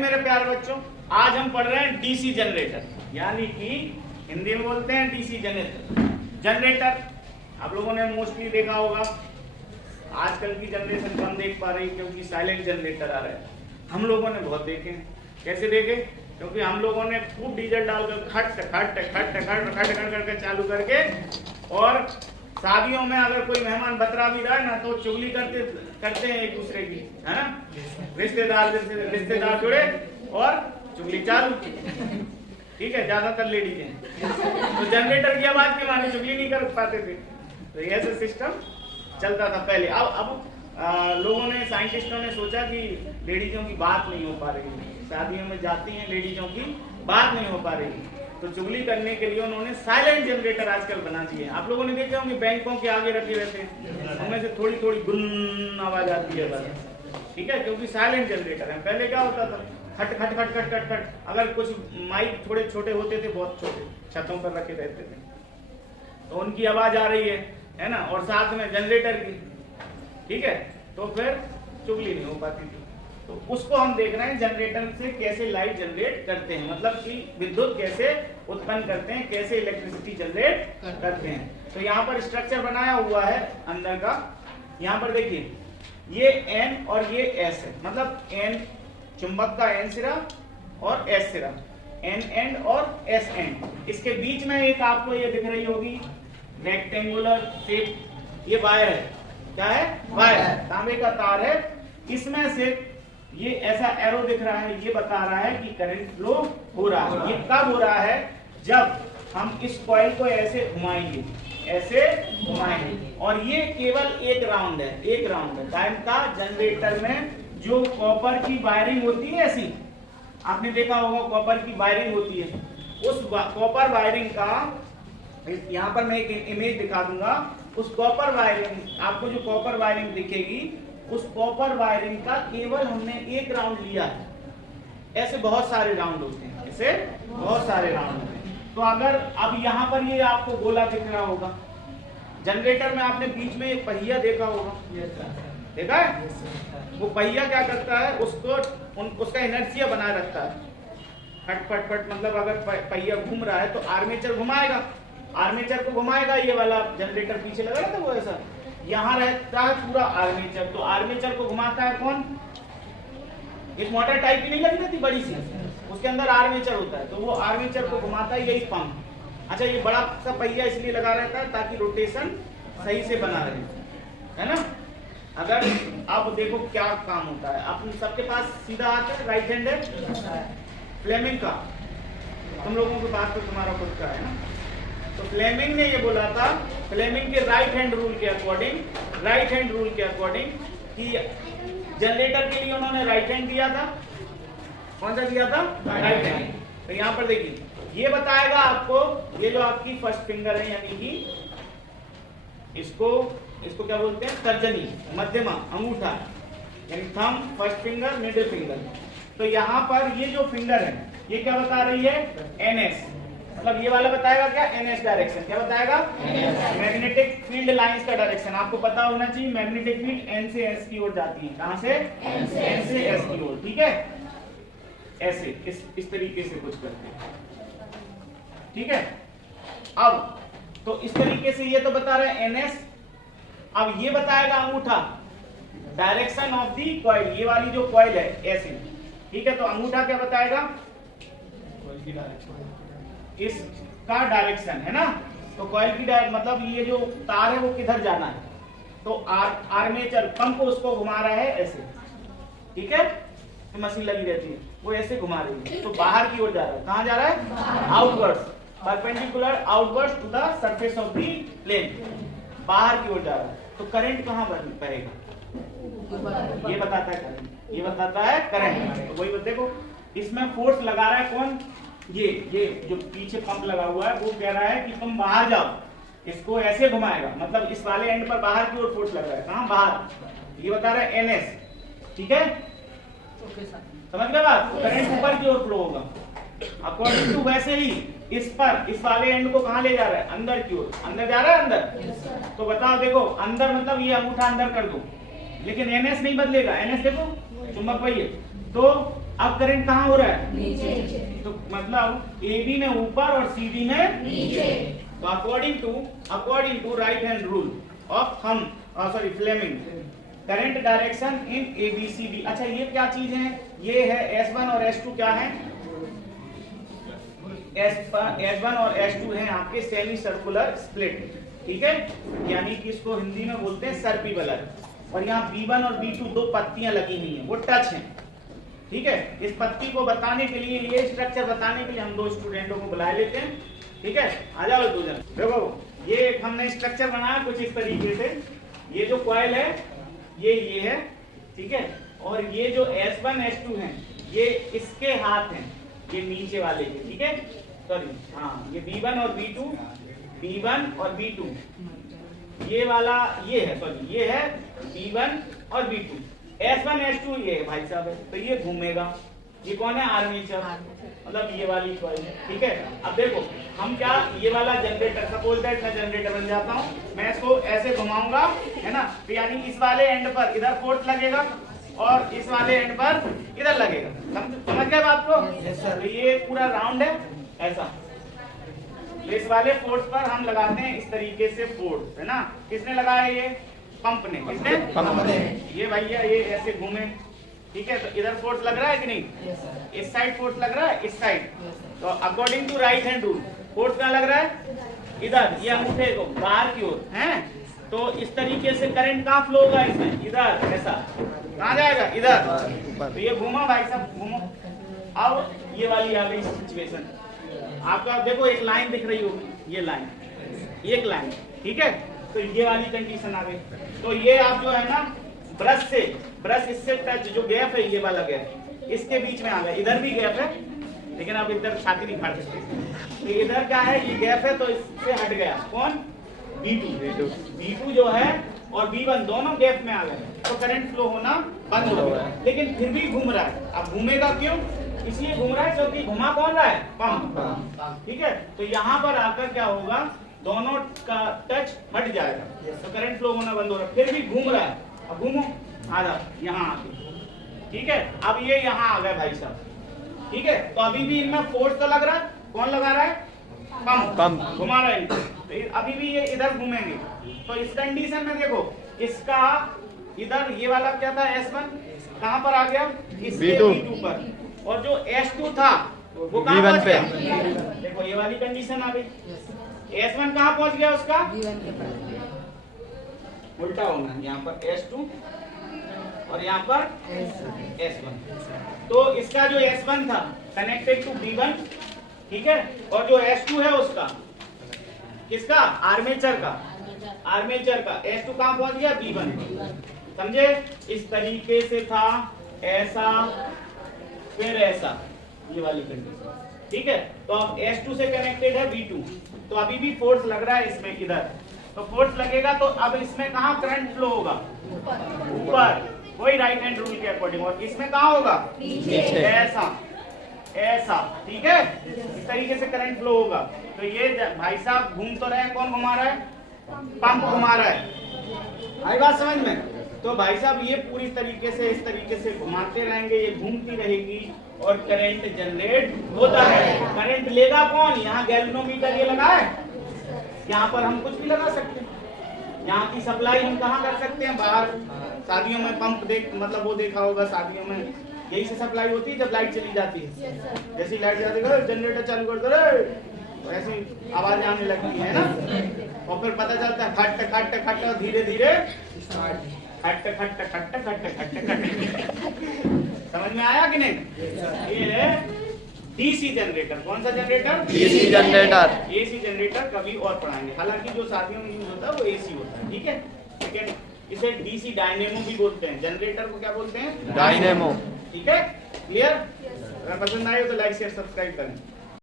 Morning मेरे प्यारे बच्चों। आज हम पढ़ रहे हैं डीसी जनरेटर, यानी कि हिंदी में बोलते हैं डीसी जनरेटर। आप लोगों ने मोस्टली देखा होगा, आजकल की जनरेशन कम देख पा रही क्योंकि साइलेंट जनरेटर आ रहे हैं। हम लोगों ने बहुत देखे हैं। कैसे देखे? क्योंकि हम लोगों ने खूब डीजल डालकर खट खट खट खट खट करके चालू करके, और शादियों में अगर कोई मेहमान बतरा भी रहा है ना तो चुगली करते हैं एक दूसरे की, है ना। रिश्तेदार जुड़े और चुगली चालू की, ठीक है, ज्यादातर लेडीज हैं। तो जनरेटर की आवाज के माने चुगली नहीं कर पाते थे, तो ऐसा सिस्टम चलता था पहले। अब लोगों ने, साइंटिस्टों ने सोचा कि लेडीजों की बात नहीं हो पा रही, शादियों में जाती हैं लेडीजों की बात नहीं हो पा रही, तो चुगली करने के लिए उन्होंने साइलेंट जनरेटर आजकल बना दिए। आप लोगों ने देखे होंगे बैंकों के आगे रखे रहते हैं, उनमें से थोड़ी थोड़ी गुन आवाज आती है बस, ठीक है, क्योंकि साइलेंट जनरेटर है। पहले क्या होता था, खट खट खट खट खट खट। अगर कुछ माइक थोड़े छोटे होते थे, बहुत छोटे, छतों पर रखे रहते थे, तो उनकी आवाज आ रही है ना, और साथ में जनरेटर की, ठीक है, तो फिर चुगली नहीं हो पाती थी। तो उसको हम देख रहे हैं, जनरेटर से कैसे लाइट जनरेट करते हैं, मतलब कि विद्युत कैसे उत्पन्न करते हैं, कैसे इलेक्ट्रिसिटी जनरेट करते हैं। तो यहाँ पर स्ट्रक्चर बनाया हुआ है अंदर का। यहाँ पर देखिए, ये N और ये S है, मतलब N चुंबक का N सिरा और S सिरा, N एंड और S एंड। इसके बीच में एक आपको ये दिख रही होगी रेक्टेंगुलर शेप, ये वायर है। क्या है? वायर, तांबे का तार है। इसमें से ये ऐसा एरो दिख रहा है, ये बता रहा है कि करंट फ्लो हो रहा है। ये कब हो रहा है? जब हम इस कॉइल को ऐसे घुमाएंगे, ऐसे घुमाएंगे, और ये केवल एक राउंड है, एक राउंड है टाइम का। जनरेटर में जो कॉपर की वायरिंग होती है, ऐसी आपने देखा होगा कॉपर की वायरिंग होती है, उस कॉपर वायरिंग का, यहाँ पर मैं एक इमेज दिखा दूंगा। उस कॉपर वायरिंग, आपको जो कॉपर वायरिंग दिखेगी, उस कॉपर वायरिंग का केवल हमने एक राउंड लिया है। ऐसे बहुत सारे राउंड होते हैं, ऐसे बहुत सारे राउंड होते हैं। तो अगर अब यहाँ पर ये आपको गोला दिख रहा होगा, जनरेटर में आपने बीच में एक पहिया देखा होगा, देखा है? वो पहिया क्या करता है, उसका इनर्शिया बनाए रखता है। फट फट फट, मतलब अगर पहिया घूम रहा है तो आर्मेचर घुमाएगा, आर्मेचर को घुमाएगा। ये वाला जनरेटर पीछे लगा रहता है वो ऐसा, यहाँ रहता है पूरा आर्मेचर। तो आर्मेचर को घुमाता है कौन? एक मोटर टाइप की नहीं लगी रहती बड़ी सी, उसके अंदर आर्मेचर होता है, तो वो आर्मेचर को घुमाता है, यही पंप। अच्छा, ये बड़ा सा पहिया इसलिए लगा रहता है ताकि रोटेशन सही से बना रहे, है ना। अगर आप देखो क्या काम होता है, आप सबके पास सीधा हाथ है, राइट हैंड है, फ्लेमिंग का, तुम लोगों के पास तो तुम्हारा खुद का है ना। तो फ्लेमिंग ने ये बोला था, फ्लेमिंग के राइट हैंड रूल के अकॉर्डिंग, कि जनरेटर के लिए उन्होंने राइट हैंड दिया था। कौन सा दिया था? Right hand. तो यहाँ पर देखिए, ये बताएगा आपको, ये जो आपकी फर्स्ट फिंगर है, यानी कि इसको क्या बोलते हैं? तर्जनी, मध्यमा अंगूठा, यानी thumb, first finger, middle finger. तो यहाँ पर ये जो फिंगर है, ये क्या बता रही है? NS, मतलब ये वाला बताएगा क्या? NS direction. क्या बताएगा? मैग्नेटिक फील्ड लाइंस का डायरेक्शन। आपको पता होना चाहिए, मैग्नेटिक फील्ड N से S की ओर जाती है। कहां से? N से S की ओर, ठीक है। ऐसे इस तरीके से कुछ करते हैं, ठीक है। अब तो इस तरीके से ये तो बता रहे हैं NS। अब ये बताएगा अंगूठा, डायरेक्शन ऑफ दी कॉइल, ये वाली जो कॉइल है ऐसे, ठीक है। तो अंगूठा क्या बताएगा? कॉइल की डायरेक्शन, इसका डायरेक्शन, है ना। तो कॉइल की मतलब ये जो तार है वो किधर जाना है, तो आर्मेचर पंप को उसको घुमा रहा है ऐसे, ठीक है। तो मशीन लगी रहती है, वो ऐसे घुमा रही है, तो बाहर की ओर जा रहा है। कहां जा रहा है? Outwards, perpendicular outwards to the surface of the plane, बाहर की ओर जा रहा है। तो करंट कहां बहेगा? ये बताता है करंट, ये बताता है करंट। तो वही देखो, इसमें फोर्स लगा रहा है कौन? ये जो पीछे पंप लगा हुआ है, वो कह रहा है कि तुम बाहर जाओ, इसको ऐसे घुमाएगा, मतलब इस वाले एंड पर बाहर की ओर फोर्स लग रहा है। कहां? बाहर। ये बता रहा है NS, ठीक है, समझ गए बात? करंट ऊपर की ओर फ्लो होगा। अकॉर्डिंग टू वैसे ही इस वाले एंड को कहां ले जा रहा है? अंदर की ओर। अंदर जा रहा है, अंदर। तो बताओ, देखो अंदर मतलब ये अंगूठा अंदर कर दो, लेकिन NS नहीं बदलेगा। NS देखो चुंबक वही है, तो अब करंट कहाँ हो रहा है? नीचे। तो मतलब AB में ऊपर और CD में नीचे। तो according to right hand rule of Fleming, current direction in ABCD। अच्छा ये क्या चीज है? ये है S1 और S2 क्या है? S1 और S2 है आपके सेमी सर्कुलर स्प्लिट, ठीक है, यानी कि इसको हिंदी में बोलते हैं सर्पिबलर। और यहाँ B1 और B2 दो पत्तियां लगी हुई हैं, वो टच हैं, ठीक है। इस पत्ती को बताने के लिए, ये स्ट्रक्चर बताने के लिए हम दो स्टूडेंटों को बुला लेते हैं, ठीक है। आ जाओ दो जन। देखो ये एक हमने स्ट्रक्चर बनाया कुछ इस तरीके से। ये जो कॉइल है ये है, ठीक है, और ये जो S1 S2 है ये इसके हाथ हैं, ये नीचे वाले के, ठीक है, सॉरी हाँ, ये B1 और B2, ये वाला ये है, सॉरी ये है B1 और B2, S1 S2 ये है भाई साहब है, तो ये घूमेगा। ये कौन है? आर्मेचर, मतलब ये वाली कॉइल है, ठीक है। अब देखो हम क्या, ये वाला जनरेटर, सपोज दैट मैं जनरेटर बन जाता हूँ, मैं इसको ऐसे घुमाऊंगा, है ना, तो यानी इस वाले एंड पर इधर फोर्स लगेगा और इस वाले एंड पर इधर लगेगा। समझ गए बात को? तो ये पूरा राउंड है ऐसा। इस वाले फोर्स पर हम लगाते हैं इस तरीके से फोर्स, है ना। किसने लगाया? ये पंप ने। किसने? पंप ने। ये भैया ये ऐसे घूमे, ठीक है, तो इधर फोर्स लग रहा है कि नहीं? इस साइड फोर्स लग रहा है, इस साइड। तो according to right hand rule force कहाँ लग रहा है? इधर, ये अंगूठे को बाहर की ओर है। तो इस तरीके से करंट कहाँ फ्लो होगा? इसमें इधर, ऐसा कहाँ जाएगा? इधर। तो ये घूमा भाई साहब, घूमो। अब ये वाली आ गई सिचुएशन आपका, देखो एक लाइन दिख रही होगी, ये लाइन, एक लाइन, ठीक है। तो ये वाली कंडीशन आ गई। तो ये आप जो है ना ब्रश इससे टच, जो गैप है ये वाला गैप इसके बीच में आ गया, इधर भी गैप है लेकिन आप इधर छाती नहीं फाड़ सकते, तो इधर क्या है, ये गैप है, तो इससे हट गया कौन? B2 जो है और B1 दोनों गैप में आ गए, तो करंट फ्लो होना बंद हो गया। लेकिन फिर भी घूम रहा है। अब घूमेगा क्यों? इसलिए घूम रहा है क्योंकि घुमा कौन रहा है? पंप, ठीक है। तो यहाँ पर आकर क्या होगा, दोनों का टच हट जाएगा, तो करंट फ्लो होना बंद हो रहा है। फिर भी घूम रहा है, अब घूमो, आ जाओ यहाँ आके, ठीक है। अब ये यहाँ आ गए भाई साहब, ठीक है। तो अभी भी इनमें फोर्स तो लग रहा है, कौन लगा रहा है? पंप घुमा रहा है। तो अभी भी ये इधर घूमेंगे। तो इस कंडीशन में देखो, इसका इधर ये वाला क्या था? S1 कहाँ पर आ गया? इसके B2 पर, और जो S2 था वो कहाँ पहुंच गया? देखो ये वाली कंडीशन आ गई। S1 कहाँ पहुंच गया? उसका उल्टा होना, यहाँ पर S2 और यहाँ पर S1। तो इसका जो S1 था कनेक्टेड टू B1, ठीक है, और जो S2 है उसका किसका? आर्मेचर का। S2 कहाँ पहुंच गया? B1, समझे? इस तरीके से था, ऐसा फिर ऐसा, ये वाली कंडीशन, ठीक है। तो अब S2 से कनेक्टेड है B2, तो अभी भी फोर्स लग रहा है इसमें, इधर। तो फोर्स लगेगा तो अब इसमें कहाँ करंट फ्लो होगा? ऊपर, वही राइट हैंड रूल के अकॉर्डिंग। और इसमें कहाँ होगा? नीचे, ऐसा, ठीक है। इस तरीके से करंट फ्लो होगा। तो ये भाई साहब घूम तो रहे हैं, कौन घुमा रहा है? पंप घुमा रहा है। आई बात समझ में? तो भाई साहब ये पूरी तरीके से इस तरीके से घुमाते रहेंगे, ये घूमती रहेगी और करंट जनरेट होता है। करंट लेगा कौन? यहाँ गैल्वेनोमीटर ये लगा है, यहाँ पर हम कुछ भी लगा सकते हैं। यहाँ की सप्लाई हम कहाँ कर सकते हैं? बाहर शादियों में पंप मतलब वो देखा होगा, शादियों में यही से सप्लाई होती है जब लाइट चली जाती है। जैसी लाइट जाती है जनरेटर चालू कर दो रे, तो ऐसी आवाज आने लगती है ना, और फिर पता चलता है खट खट खट, धीरे धीरे खट खट खट खट खट खट। समझ में आया कि नहीं? ये है डीसी जनरेटर। कौन सा generator? DC generator. AC generator कभी और पढ़ाएंगे, हालांकि जो शादियों में यूज होता है वो एसी होता है, ठीक है। लेकिन इसे डीसी डायनेमो भी बोलते हैं। जनरेटर को क्या बोलते हैं? डायनेमो। ठीक है, क्लियर? अगर पसंद आए तो लाइक शेयर सब्सक्राइब करें।